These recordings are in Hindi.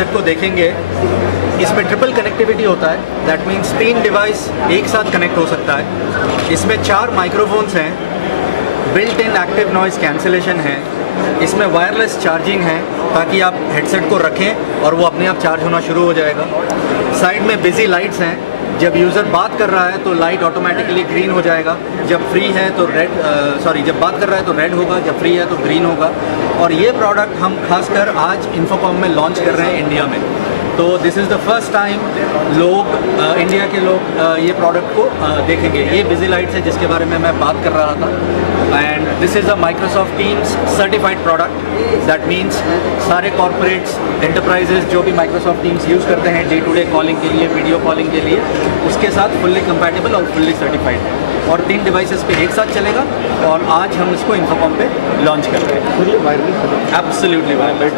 हेडसेट को देखेंगे, इसमें ट्रिपल कनेक्टिविटी होता है। दैट मीन्स 3 डिवाइस एक साथ कनेक्ट हो सकता है। इसमें 4 माइक्रोफोन्स हैं, built in active noise cancellation है, इसमें वायरलेस चार्जिंग है ताकि आप हेडसेट को रखें और वो अपने आप चार्ज होना शुरू हो जाएगा। साइड में बिजी लाइट्स हैं, जब यूज़र बात कर रहा है तो लाइट ऑटोमेटिकली ग्रीन हो जाएगा, जब फ्री है तो जब बात कर रहा है तो रेड होगा, जब फ्री है तो ग्रीन होगा। और ये प्रोडक्ट हम खासकर आज इन्फोकॉम में लॉन्च कर रहे हैं इंडिया में। तो this is the first time India के लोग ये प्रोडक्ट को देखेंगे। ये बिजी लाइट्स है जिसके बारे में मैं बात कर रहा था, and this is a Microsoft teams certified product. That means सारे कॉर्पोरेट्स, एंटरप्राइजेज जो भी माइक्रोसॉफ्ट टीम्स यूज़ करते हैं डे टू डे कॉलिंग के लिए, वीडियो कॉलिंग के लिए, उसके साथ फुल्ली कंपैटिबल और फुल्ली सर्टिफाइड है और 3 डिवाइसेस पे एक साथ चलेगा। और आज हम इसको इन्फोकॉम पे लॉन्च कर रहे हैं। Absolutely wireless.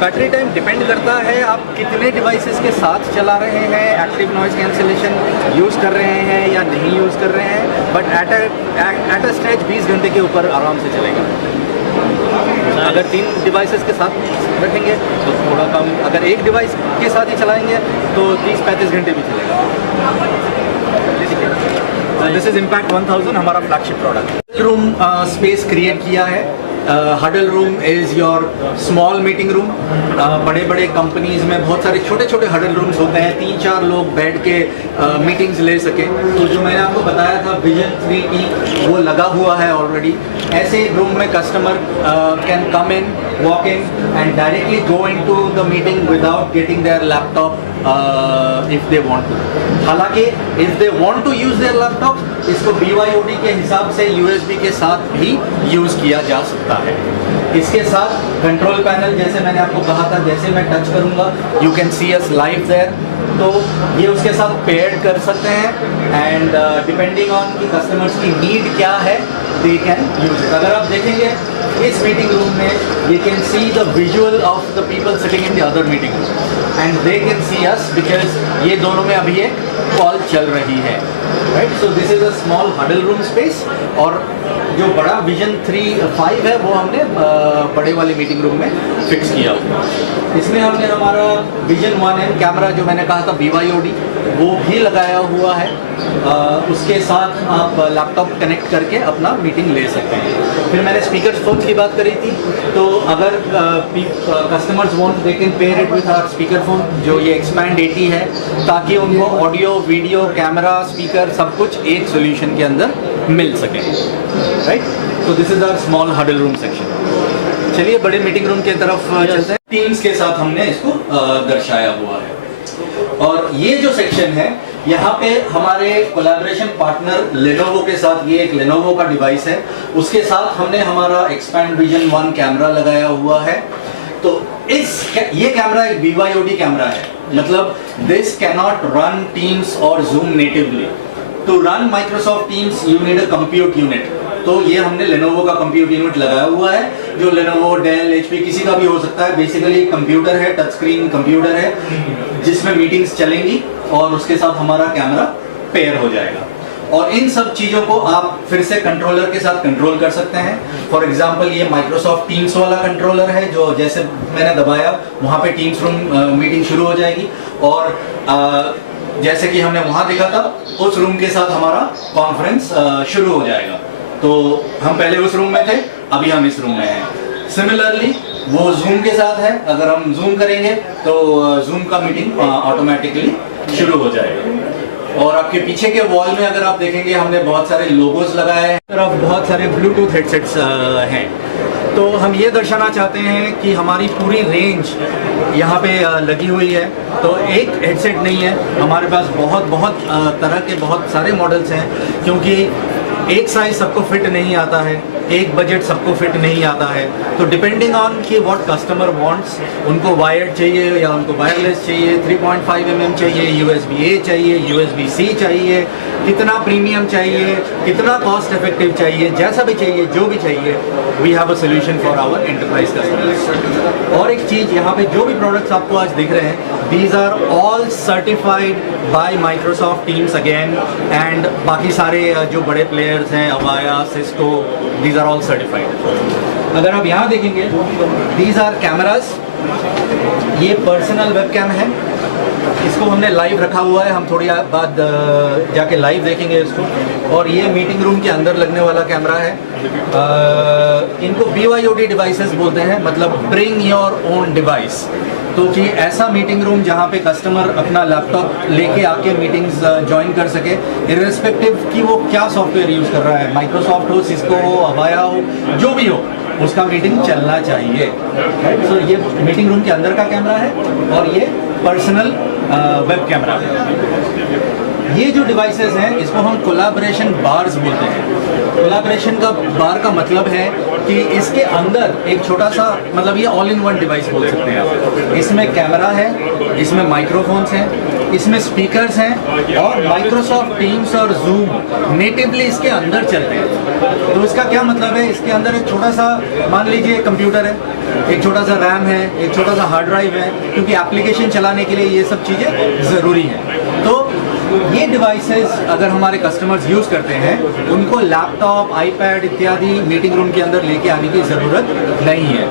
Battery time depend करता है आप कितने डिवाइसेस के साथ चला रहे हैं, एक्टिव नॉइज़ कैंसिलेशन यूज़ कर रहे हैं या नहीं यूज़ कर रहे हैं, बट एट अ स्ट्रेच 20 घंटे के ऊपर आराम से चलेगा। अगर 3 डिवाइसेस के साथ रखेंगे तो थोड़ा कम, अगर एक डिवाइस के साथ ही चलाएंगे तो 30-35 घंटे भी चलेगा। दिस इज़ इम्पैक्ट 1000, हमारा flagship product. Room space create किया है। Huddle room is your small meeting room. बड़े बड़े कंपनीज़ में बहुत सारे छोटे छोटे हडल रूम्स होते हैं, 3-4 लोग बैठ के मीटिंग्स ले सकें। तो जो मैंने आपको बताया था विजन 3T, वो लगा हुआ है ऑलरेडी। ऐसे रूम में customer can come in, walk in and directly go in to the meeting without getting their laptop if they want to. हालांकि if they want to use their laptop, इसको BYOD के हिसाब से USB के साथ भी यूज़ किया जा सकता है। इसके साथ कंट्रोल पैनल, जैसे मैंने आपको कहा था, जैसे मैं टच करूँगा you can see us live there, तो ये उसके साथ पेयर्ड कर सकते हैं एंड डिपेंडिंग ऑन कि कस्टमर्स की नीड क्या है दे कैन यूज इट। अगर आप देखेंगे इस मीटिंग रूम में you can see the visual of the people sitting in the other meeting room and they can see us because ये दोनों में अभी एक कॉल चल रही है, right. So this is a small huddle room space. और जो बड़ा विजन 3.5 है वो हमने बड़े वाले मीटिंग रूम में फिक्स किया हुआ। इसमें हमने हमारा विजन 1M कैमरा जो मैंने कहा था BYOD, वो भी लगाया हुआ है। उसके साथ आप लैपटॉप कनेक्ट करके अपना मीटिंग ले सकते हैं। फिर मैंने स्पीकर फोन की बात करी थी, तो अगर customers want they can pair it with our speaker phone, जो ये एक्सपैंड 80 है, ताकि उनको ऑडियो, वीडियो, कैमरा, स्पीकर सब कुछ एक सोल्यूशन के अंदर मिल सके, राइट। तो this is our small huddle room section. चलिए बड़े मीटिंग रूम की तरफ चलते हैं। टीम्स के साथ हमने इसको दर्शाया हुआ है। और ये जो सेक्शन है, यहाँ पे हमारे कोलैबोरेशन पार्टनर लेनोवो के साथ, ये एक लेनोवो का डिवाइस है, उसके साथ हमने हमारा एक्सपैंड विजन 1 कैमरा लगाया हुआ है। तो ये कैमरा एक BYOD कैमरा है, मतलब दिस कैनॉट रन टीम्स और Zoom natively. To run Microsoft Teams you need a compute unit. तो ये हमने लेनोवो का कंप्यूट यूनिट लगाया हुआ है, जो लेनोवो, डेल, HP किसी का भी हो सकता है। बेसिकली कंप्यूटर है, टच स्क्रीन कंप्यूटर है जिसमें मीटिंग्स चलेंगी और उसके साथ हमारा कैमरा पेयर हो जाएगा। और इन सब चीज़ों को आप फिर से कंट्रोलर के साथ कंट्रोल कर सकते हैं। फॉर एग्जांपल ये माइक्रोसॉफ्ट टीम्स वाला कंट्रोलर है, जो जैसे मैंने दबाया वहाँ पे टीम्स रूम मीटिंग शुरू हो जाएगी। और जैसे कि हमने वहाँ देखा था, उस रूम के साथ हमारा कॉन्फ्रेंस शुरू हो जाएगा। तो हम पहले उस रूम में थे, अभी हम इस रूम में हैं। सिमिलरली वो जूम के साथ है, अगर हम जूम करेंगे तो जूम का मीटिंग ऑटोमेटिकली शुरू हो जाएगा। और आपके पीछे के वॉल में अगर आप देखेंगे, हमने बहुत सारे लोगोस लगाए हैं, तरफ बहुत सारे ब्लूटूथ हेडसेट्स हैं। तो हम ये दर्शाना चाहते हैं कि हमारी पूरी रेंज यहाँ पे लगी हुई है। तो एक हेडसेट नहीं है, हमारे पास बहुत तरह के बहुत सारे मॉडल्स हैं, क्योंकि एक साइज सबको फिट नहीं आता है, एक बजट सबको फिट नहीं आता है। तो डिपेंडिंग ऑन कि व्हाट कस्टमर वांट्स, उनको वायर्ड चाहिए या उनको वायरलेस चाहिए, 3.5 mm चाहिए, USB-A चाहिए, USB-C चाहिए, कितना प्रीमियम चाहिए, कितना कॉस्ट इफेक्टिव चाहिए, जैसा भी चाहिए, जो भी चाहिए, we have a solution for our enterprise customers. और एक चीज़, यहाँ पे जो भी प्रोडक्ट्स आपको आज दिख रहे हैं, these are all certified by Microsoft Teams again, and बाकी सारे जो बड़े प्लेयर्स हैं, Avaya, Cisco, these are all certified। अगर आप यहाँ देखेंगे, these are cameras ये पर्सनल वेबकैम है, इसको हमने लाइव रखा हुआ है, हम थोड़ी बाद जाके लाइव देखेंगे इसको। और ये मीटिंग रूम के अंदर लगने वाला कैमरा है। इनको BYOD डिवाइसेस बोलते हैं, मतलब ब्रिंग योर ओन डिवाइस। तो कि ऐसा मीटिंग रूम जहाँ पे कस्टमर अपना लैपटॉप लेके आके मीटिंग्स ज्वाइन कर सके, इर्रेस्पेक्टिव कि वो क्या सॉफ्टवेयर यूज़ कर रहा है, माइक्रोसॉफ्ट हो, सिस्को हो, अवाया हो, जो भी हो, उसका मीटिंग चलना चाहिए। राइट, सो ये मीटिंग रूम के अंदर का कैमरा है और ये पर्सनल वेब कैमरा है। ये जो डिवाइसेस हैं इसको हम कोलैबोरेशन बार्स बोलते हैं। कोलैबोरेशन का बार का मतलब है कि इसके अंदर एक छोटा सा, मतलब ये ऑल इन वन डिवाइस बोल सकते हैं आप। इसमें कैमरा है, इसमें माइक्रोफोन्स हैं, इसमें स्पीकर्स हैं और माइक्रोसॉफ्ट टीम्स और जूम नेटिवली इसके अंदर चलते हैं। तो इसका क्या मतलब है, इसके अंदर एक छोटा सा, मान लीजिए कंप्यूटर है, एक छोटा सा रैम है, एक छोटा सा हार्ड ड्राइव है, क्योंकि एप्लीकेशन चलाने के लिए ये सब चीज़ें ज़रूरी हैं। तो ये डिवाइसेस अगर हमारे कस्टमर्स यूज़ करते हैं, उनको लैपटॉप, आईपैड इत्यादि मीटिंग रूम के अंदर लेके आने की ज़रूरत नहीं है।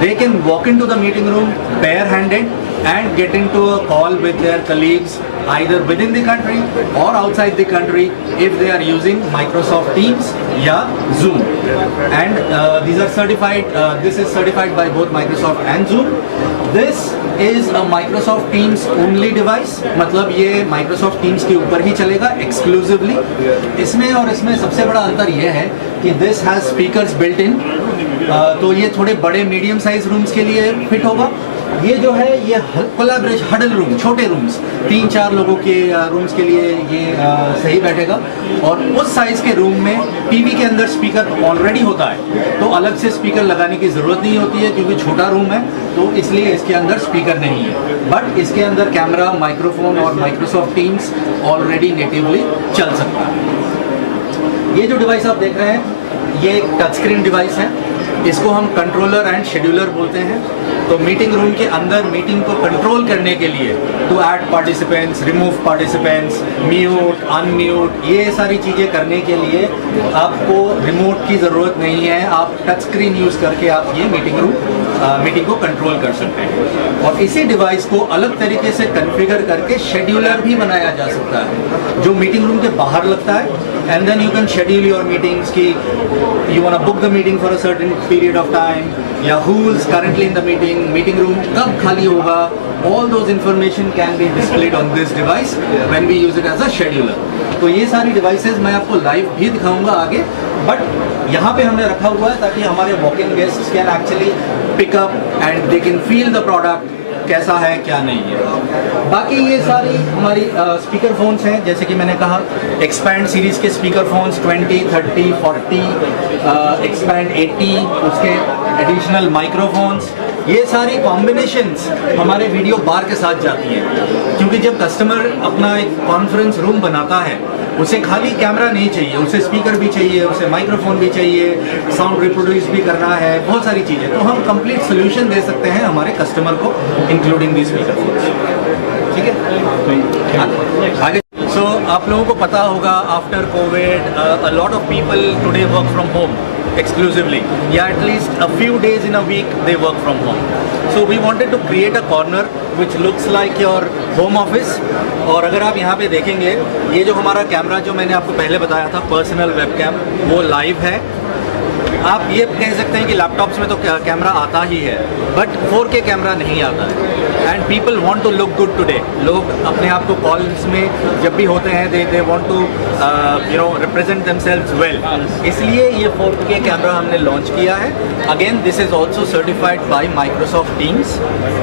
They can walk in to the meeting room bare handed and get into a call with their colleagues either within the country or outside the country if they are using Microsoft Teams या Zoom. And these are certified, this is certified by both Microsoft and Zoom. This is a Microsoft Teams only device, मतलब ये Microsoft Teams के ऊपर ही चलेगा exclusively। इसमें और इसमें सबसे बड़ा अंतर ये है कि this has speakers built in, तो ये थोड़े बड़े मीडियम साइज रूम्स के लिए फिट होगा। ये जो है ये कोलैबोरेशन हडल रूम, छोटे रूम्स, 3-4 लोगों के रूम्स के लिए ये सही बैठेगा। और उस साइज़ के रूम में टीवी के अंदर स्पीकर ऑलरेडी होता है, तो अलग से स्पीकर लगाने की ज़रूरत नहीं होती है, क्योंकि छोटा रूम है तो इसलिए इसके अंदर स्पीकर नहीं है। बट इसके अंदर कैमरा, माइक्रोफोन और माइक्रोसॉफ्ट टीम्स ऑलरेडी नेटिवली चल सकता है। ये जो डिवाइस आप देख रहे हैं ये एक टच स्क्रीन डिवाइस है, इसको हम कंट्रोलर एंड शेड्यूलर बोलते हैं। तो मीटिंग रूम के अंदर मीटिंग को कंट्रोल करने के लिए to add participants, remove participants, mute, unmute, ये सारी चीज़ें करने के लिए आपको रिमोट की ज़रूरत नहीं है। आप टच स्क्रीन यूज़ करके आप ये मीटिंग को कंट्रोल कर सकते हैं। और इसी डिवाइस को अलग तरीके से कॉन्फ़िगर करके शेड्यूलर भी बनाया जा सकता है, जो मीटिंग रूम के बाहर लगता है। And then you can schedule your meetings कि you want to book the meeting for a certain period of time, या who's currently in the meeting room कब खाली होगा, all those information can be displayed on this device when we use it as a scheduler। तो ये सारी devices मैं आपको live भी दिखाऊंगा आगे, but यहाँ पे हमने रखा हुआ है ताकि हमारे walk-in guests can actually pick up and they can feel the product, कैसा है क्या नहीं है। बाकी ये सारी हमारी स्पीकर फोन्स हैं, जैसे कि मैंने कहा एक्सपैंड सीरीज़ के स्पीकर फोन्स 20, 30, 40, एक्सपैंड 80, उसके एडिशनल माइक्रोफोन्स, ये सारी कॉम्बिनेशंस हमारे वीडियो बार के साथ जाती हैं। क्योंकि जब कस्टमर अपना एक कॉन्फ्रेंस रूम बनाता है, उसे खाली कैमरा नहीं चाहिए, उसे स्पीकर भी चाहिए, उसे माइक्रोफोन भी चाहिए, साउंड रिप्रोड्यूस भी करना है, बहुत सारी चीज़ें। तो हम कंप्लीट सोल्यूशन दे सकते हैं हमारे कस्टमर को, इंक्लूडिंग दी स्पीकर फोन्स। ठीक है, आगे। सो आप लोगों को पता होगा after Covid a lot of people today work from home exclusively, yeah, at least a few days in a week they work from home. So we wanted to create a corner which looks like your home office। और अगर आप यहाँ पे देखेंगे, ये जो हमारा कैमरा जो मैंने आपको पहले बताया था पर्सनल वेबकैम, वो लाइव है। आप ये कह सकते हैं कि लैपटॉप्स में तो कैमरा आता ही है, बट 4K कैमरा नहीं आता है। And people want to look good today. लोग अपने आप को कॉल्स में जब भी होते हैं they want to represent themselves well, इसलिए ये 4K कैमरा हमने लॉन्च किया है। Again this is also certified by Microsoft Teams.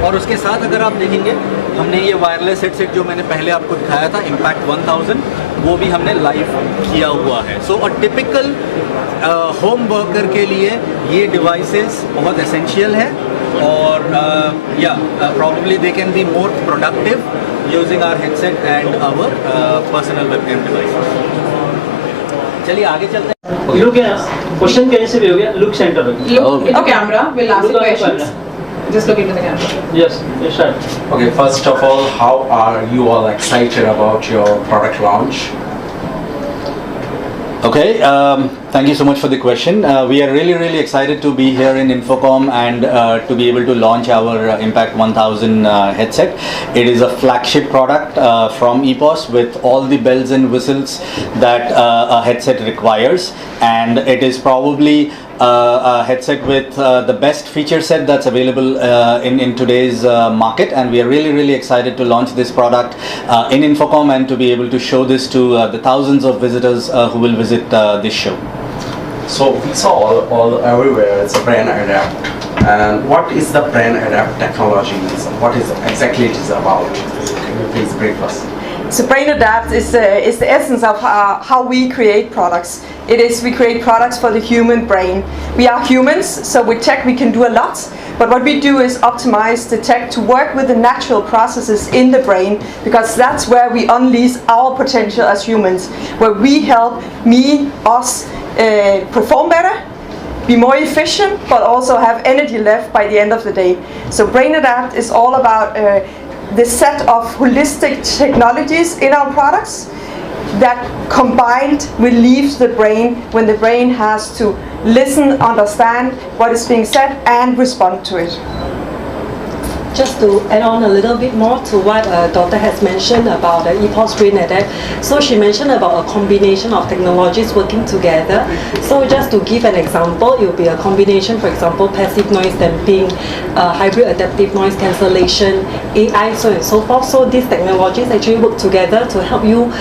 और उसके साथ अगर आप देखेंगे, हमने ये वायरलेस हेडसेट जो मैंने पहले आपको दिखाया था इम्पैक्ट 1000, वो भी हमने लाइव किया हुआ है। सो अ टिपिकल होम वर्कर के लिए ये डिवाइसेस बहुत एसेंशियल है। और probably they can be more productive using our headset and our personal webcam devices। चलिए आगे चलते हैं। Look at question कहने से भी हो गया, look center में। Look into the camera. We'll ask you questions. Just look into the camera. Yes, start. Okay, first of all, how are you all excited about your product launch? Okay, Thank you so much for the question. We are really excited to be here in Infocom and to be able to launch our Impact 1000 headset. It is a flagship product from EPOS with all the bells and whistles that a headset requires, and it is probably a headset with the best feature set that's available in today's market, and we are really excited to launch this product in Infocom and to be able to show this to the thousands of visitors who will visit this show. So we saw all everywhere. It's a Brain Adapt. And what is the Brain Adapt technology? What is exactly it is about? Can you please brief us? So Brain Adapt is the essence of how we create products. We create products for the human brain. We are humans, so with tech we can do a lot. But what we do is optimize the tech to work with the natural processes in the brain, because that's where we unleash our potential as humans, where we help us perform better, be more efficient, but also have energy left by the end of the day. So Brain Adapt is all about the set of holistic technologies in our products that combined relieves the brain when the brain has to listen, understand what is being said, and respond to it. Just to add on a little bit more to what Dr. has mentioned about the EPOS Brain Adapt. So she mentioned about a combination of technologies working together. So just to give an example, it will be a combination, for example, passive noise damping, hybrid adaptive noise cancellation, AI, so and so forth. So these technologies actually work together to help you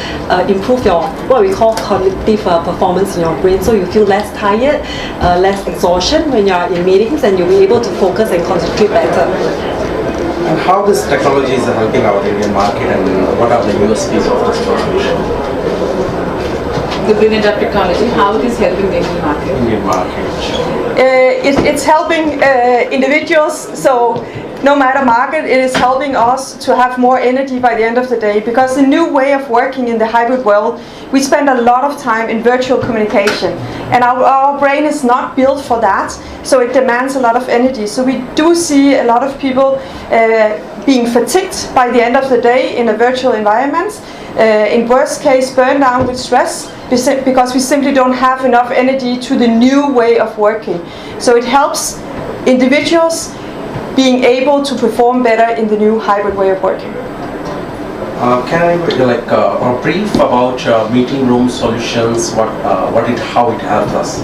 improve your, what we call cognitive performance in your brain. So you feel less tired, less exhaustion when you are in meetings, and you'll be able to focus and concentrate better. And how this technology is helping our Indian market, and what are the USPs of this technology? The Brain Adapt technology, how it is helping the Indian market? Indian market. It's helping individuals, so no matter market, it is helping us to have more energy by the end of the day, because the new way of working in the hybrid world, we spend a lot of time in virtual communication, and our brain is not built for that, so it demands a lot of energy. So we do see a lot of people being fatigued by the end of the day in a virtual environment, in worst case burned down with stress, because we simply don't have enough energy to the new way of working. So it helps individuals being able to perform better in the new hybrid way of working. Can I a brief about meeting room solutions? How it helps us?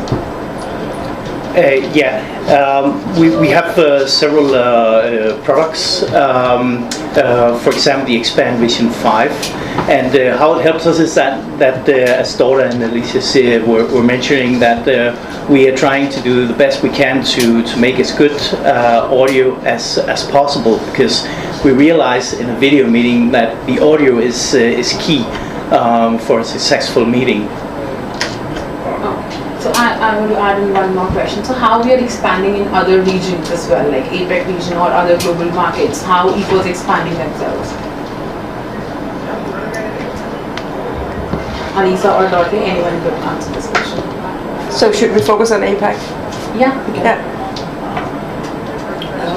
We have several products. For example, the Expand Vision 5, and how it helps us is that as Dora and Alicia were mentioning, that we are trying to do the best we can to make as good audio as possible, because we realize in a video meeting that the audio is key for a successful meeting. So I want to add in one more question. So how we are expanding in other regions as well, like APEC region or other global markets, how EPOS expanding themselves? Anisa or Dorothy, anyone could answer this question. So should we focus on APAC? Yeah, we can. Yeah.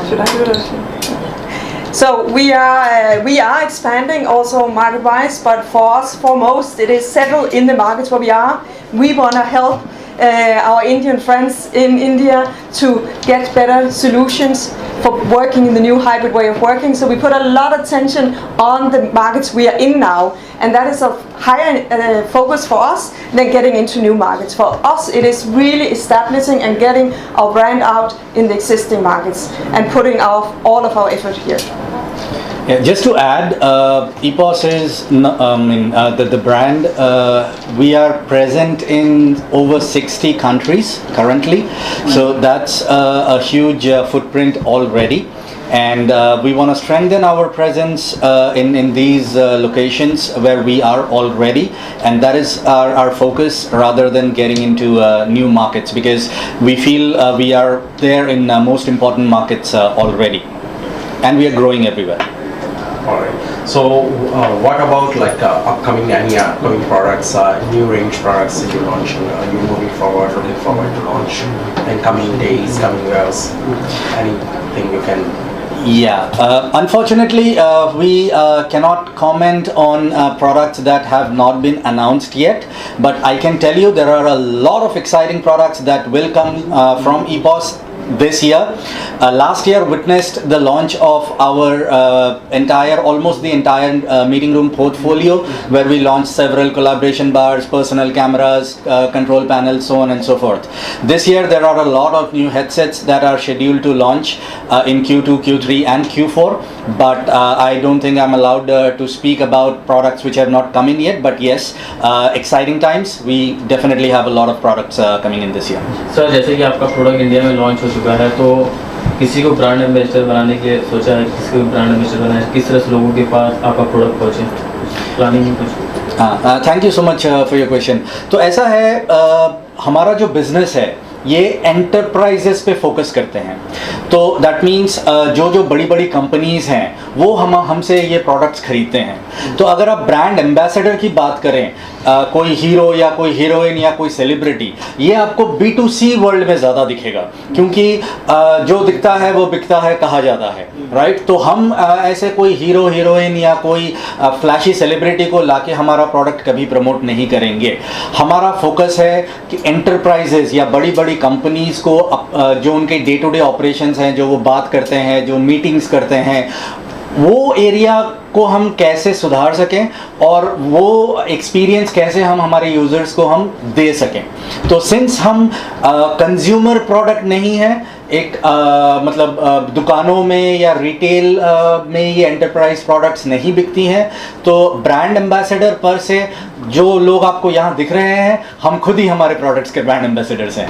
Should I do it? So we are expanding also market-wise, but for us, foremost, it is settled in the markets where we are. We want to help our Indian friends in India to get better solutions for working in the new hybrid way of working. So we put a lot of attention on the markets we are in now, and that is of higher focus for us than getting into new markets. For us, it is really establishing and getting our brand out in the existing markets and putting all of our effort here. Yeah, just to add, EPOS is the brand. We are present in over 60 countries currently, so that's a huge footprint already. And we want to strengthen our presence in these locations where we are already, and that is our focus, rather than getting into new markets, because we feel we are there in most important markets already, and we are growing everywhere. All right. So, what about upcoming products, new range products that you're launching? Are you looking forward to launch in coming days, coming years? Anything you can Yeah, unfortunately, we cannot comment on products that have not been announced yet. But I can tell you there are a lot of exciting products that will come from EPOS this year. Last year witnessed the launch of our almost the entire meeting room portfolio, where we launched several collaboration bars, personal cameras, control panels, so on and so forth. This year there are a lot of new headsets that are scheduled to launch in Q2, Q3 and Q4, but I don't think I'm allowed to speak about products which have not come in yet. But yes, exciting times. We definitely have a lot of products coming in this year. Sir जैसे कि आपका प्रोडक्ट इंडिया में लॉन्च हो चुका है, तो किसी को ब्रांड एम्बेसडर बनाने के लिए सोचा है, किसी को ब्रांड एम्बेसडर बनाना है, किस तरह से लोगों के पास आपका प्रोडक्ट पहुँचे, प्लानिंग में कुछ? हाँ, thank you so much for your question. तो ऐसा है, हमारा जो बिजनेस है ये एंटरप्राइजेस पे फोकस करते हैं। तो दैट मीन्स जो बड़ी बड़ी कंपनीज हैं वो हमसे ये प्रोडक्ट्स खरीदते हैं। तो अगर आप ब्रांड एम्बेसडर की बात करें, कोई हीरो या कोई हीरोइन या कोई सेलिब्रिटी, ये आपको B2C वर्ल्ड में ज़्यादा दिखेगा, क्योंकि जो दिखता है वो बिकता है कहा जाता है, राइट। तो हम ऐसे कोई हीरो हीरोइन या कोई फ्लैशी सेलिब्रिटी को लाके हमारा प्रोडक्ट कभी प्रमोट नहीं करेंगे। हमारा फोकस है कि एंटरप्राइजेस या बड़ी बड़ी कंपनीज को जो उनके डे टू डे ऑपरेशंस हैं, जो वो बात करते हैं, जो मीटिंग्स करते हैं, वो एरिया को हम कैसे सुधार सकें और वो एक्सपीरियंस कैसे हम हमारे यूज़र्स को हम दे सकें। तो सिंस हम कंज्यूमर प्रोडक्ट नहीं है, एक मतलब दुकानों में या रिटेल में ये एंटरप्राइज प्रोडक्ट्स नहीं बिकती हैं, तो ब्रांड एम्बेसडर पर से जो लोग आपको यहाँ दिख रहे हैं, हम खुद ही हमारे प्रोडक्ट्स के ब्रांड एम्बेसडर्स हैं।